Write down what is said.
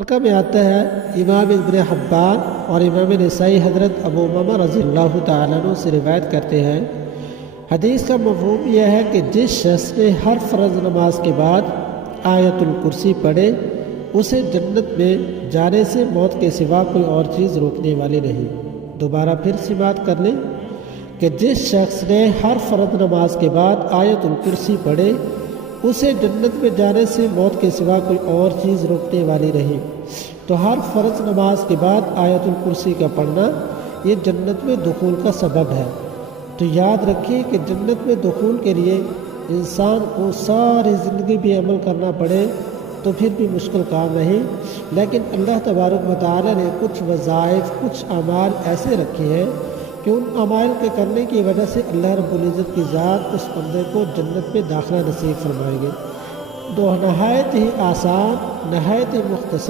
ملکہ میں آتا ہے امام ابن حبان اور امام نسائی حضرت ابو امامہ رضی اللہ تعالیٰ عنہ سے روایت کرتے ہیں، حدیث کا مفہوم یہ ہے کہ جس شخص نے ہر فرض نماز کے بعد آیت الکرسی پڑھے اسے جنت میں جانے سے موت کے سوا کوئی اور چیز روکنے والی نہیں۔ دوبارہ پھر سماعت کر لیں کہ جس شخص نے ہر فرض نماز کے بعد آیت الکرسی پڑھے اسے جنت میں جانے سے موت کے سوا کوئی اور چیز روکنے والی نہیں۔ تو ہر فرض نماز کے بعد آیت الکرسی کا پڑھنا یہ جنت میں دخول کا سبب ہے۔ تو یاد رکھیے کہ جنت میں دخول کے لیے انسان کو ساری زندگی بھی عمل کرنا پڑے تو پھر بھی مشکل کام نہیں، لیکن اللہ تبارک و تعالیٰ نے کچھ وظائف، کچھ اعمال ایسے رکھے ہیں کہ ان اعمال کے کرنے کی وجہ سے اللہ رب العزت کی ذات اس بندے کو جنت میں داخلہ نصیب فرمائیں گے۔ تو نہایت ہی آسان، نہایت ہی مختصر